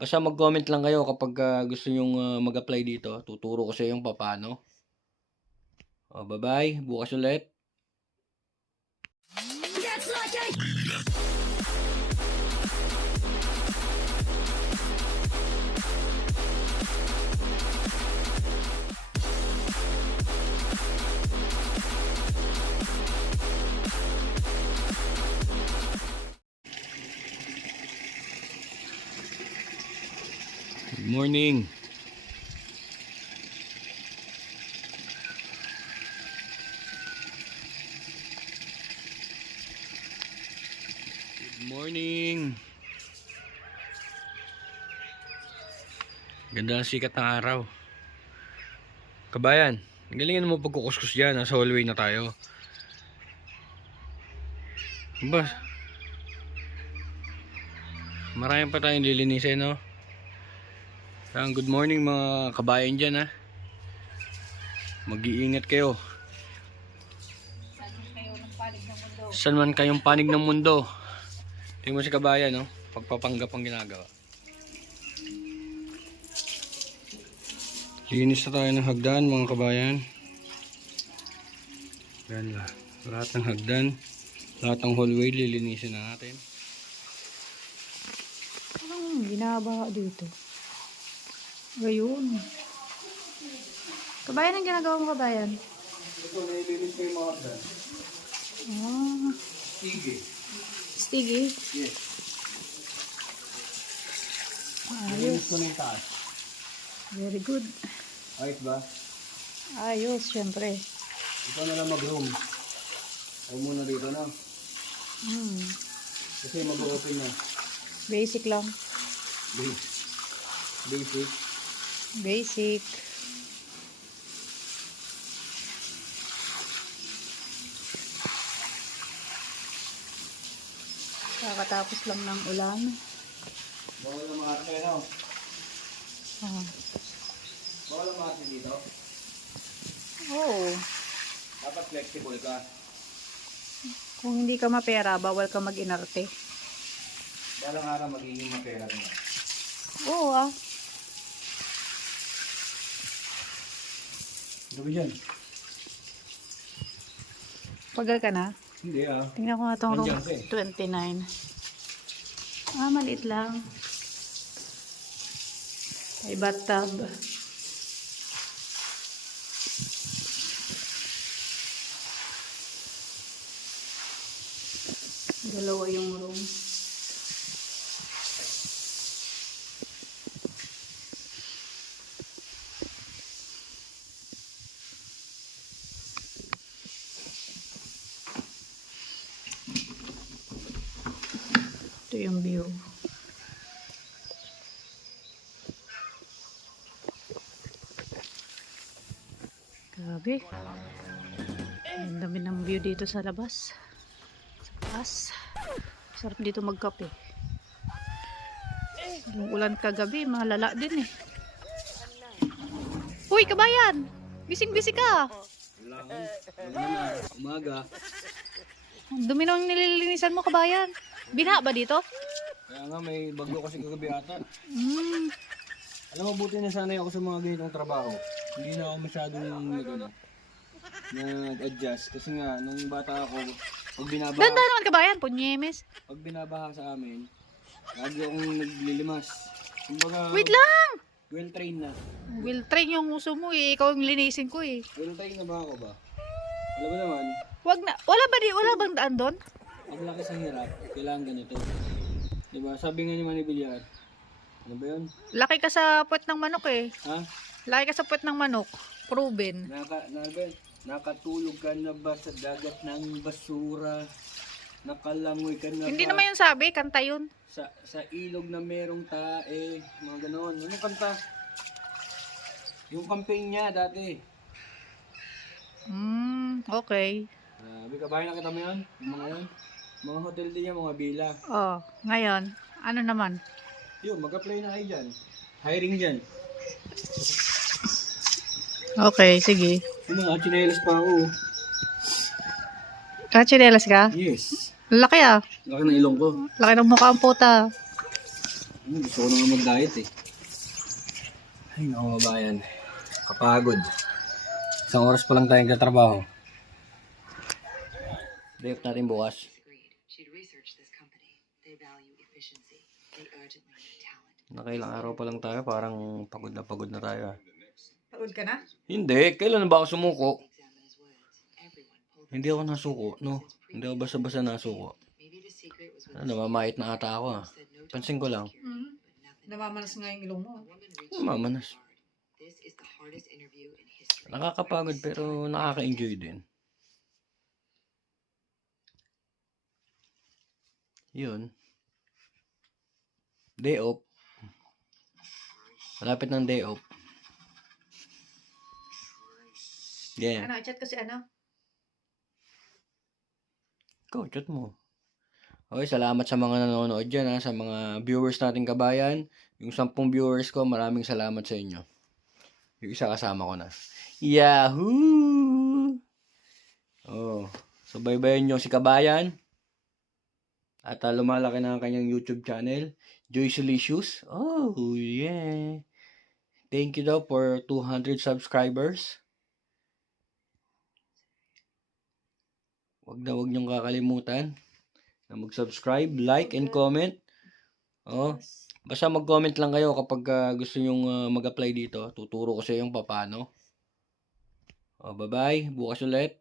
Basta mag-comment lang kayo kapag gusto nyong mag-apply dito. Tuturo ko sa inyo paano. Bye-bye. Bukas ulit. Good morning. Good morning. Ganda ng sikat ng araw. Kabayan, galingan mo pagkukuskus dyan. Nasa hallway na tayo. Ba? Marami pa tayong lilinisin, no? Good morning mga kabayan dyan, ha? Mag-iingat kayo. Saan man kayong panig ng mundo. Tingnan mo si kabayan, no? Pagpapanggap ang ginagawa. Linis na tayo ng hagdan, mga kabayan. Yan lang. Lahat ng hagdan, lahat ng hallway, lilinisin na natin. Anong ginaba dito? Ayun. Kabayan, ang ginagawa mo, kabayan? Ito, nailinis ko yung mga hagdan. Ah. Sige. Stiggy? Yes. Ayos. Nilinis ko na yung taas. Very good. Ayos ba? Ayos, syempre. Ito na lang mag-room. Ako muna dito, no? Kasi mag-open na. Basic lang. Basic. Basic. Kakatapos lang ng ulan. Bawal na makarte, no? Ah. Bawal na makarte dito. Oh. Dapat flexible ka. Kung hindi ka mapera, bawal ka mag-inarte. Balang araw magiging mapera na. Oo ah. Gabi dyan. Pagal ka na? Hindi ah. Tingnan ko nga itong room. Nandiyan ka 29. Maliit lang. May bathtub. Dalawa yung room. Ito yung view. Grabe. Ang dami ng view dito sa labas. Sa taas. Sarap dito magkape. Yung ulan kagabi, malala din eh. Uy, kabayan! Bising-bising ka! Umaga. Ang dumi nang nililinisan mo, kabayan. Bina ba dito? Kaya nga may bagyo kasi kagabi ata. Alam mo, buti na sanay ako sa mga ganitong trabaho. Hindi na ako masyadong nag-adjust. Kasi nga, nung bata ako, pag binabaha, Ganda naman, kabayan. Punyemes. pag binabaha sa amin, lagi akong naglilimas. Kumbaga, Wait lang! well-trained na. Will train yung uso mo eh. Ikaw yung linisin ko eh. Well-trained na ba ako ba? Alam mo naman, Wag na. Wala bang daan doon? pag laki sa hirap, kailangan ganito. Diba? Sabi nga ni Manny Villar, ano ba yun? Laki ka sa puwet ng manok eh. Ha? Laki ka sa puwet ng manok. Proven. Nakatulog ka na ba sa dagat ng basura? Nakalangoy ka na Hindi ba naman yung sabi. Kanta yun. sa ilog na merong tae? Mga ganon. Ano kanta? Yung campaign niya dati. Okay. Sabi ka ba nakita mo yun? Yung mga yun? Mga hotel din yan, mga bila. Oh, ngayon. Ano naman? Yun, mag-apply na kayo dyan. Hiring dyan. Okay, sige. Yung mga chinelas pa ako. Kachinelas ka? Yes. Laki ah. Laki ng ilong ko. Laki ng mukha ang puta. Gusto ko naman mag-diet eh. Ay, naku kabayan. Kapagod. Isang oras pa lang tayong katrabaho. Day off natin bukas. Nakailang araw pa lang tayo, parang pagod na tayo. Pagod ka na? Hindi, kailan ba ako sumuko? Hindi ako nasuko, no? Hindi ako basta-basta nasuko. Namamait na ata ako ah. Pansin ko lang. Namamanas nga yung ilong mo. Namamanas. Nakakapagod pero nakaka-enjoy din. Yun. Day off. Malapit ng day off. Yeah. Ano, chat ko si ano? Ikaw, chat mo. Okay, salamat sa mga nanonood dyan ha, sa mga viewers nating kabayan. Yung 10 viewers ko, maraming salamat sa inyo. Yung isa kasama ko na. Yahoo! Oh, so baybayin nyo si kabayan. At lumalaki na ang kanyang YouTube channel, Joycelicious. Oh, yeah. Thank you daw for 200 subscribers. Wag niyong kakalimutan na mag-subscribe, like, and comment. Oh, basta mag-comment lang kayo kapag gusto nyong mag-apply dito. Tuturo ko sa iyo yung paano. Oh, bye-bye. Bukas ulit.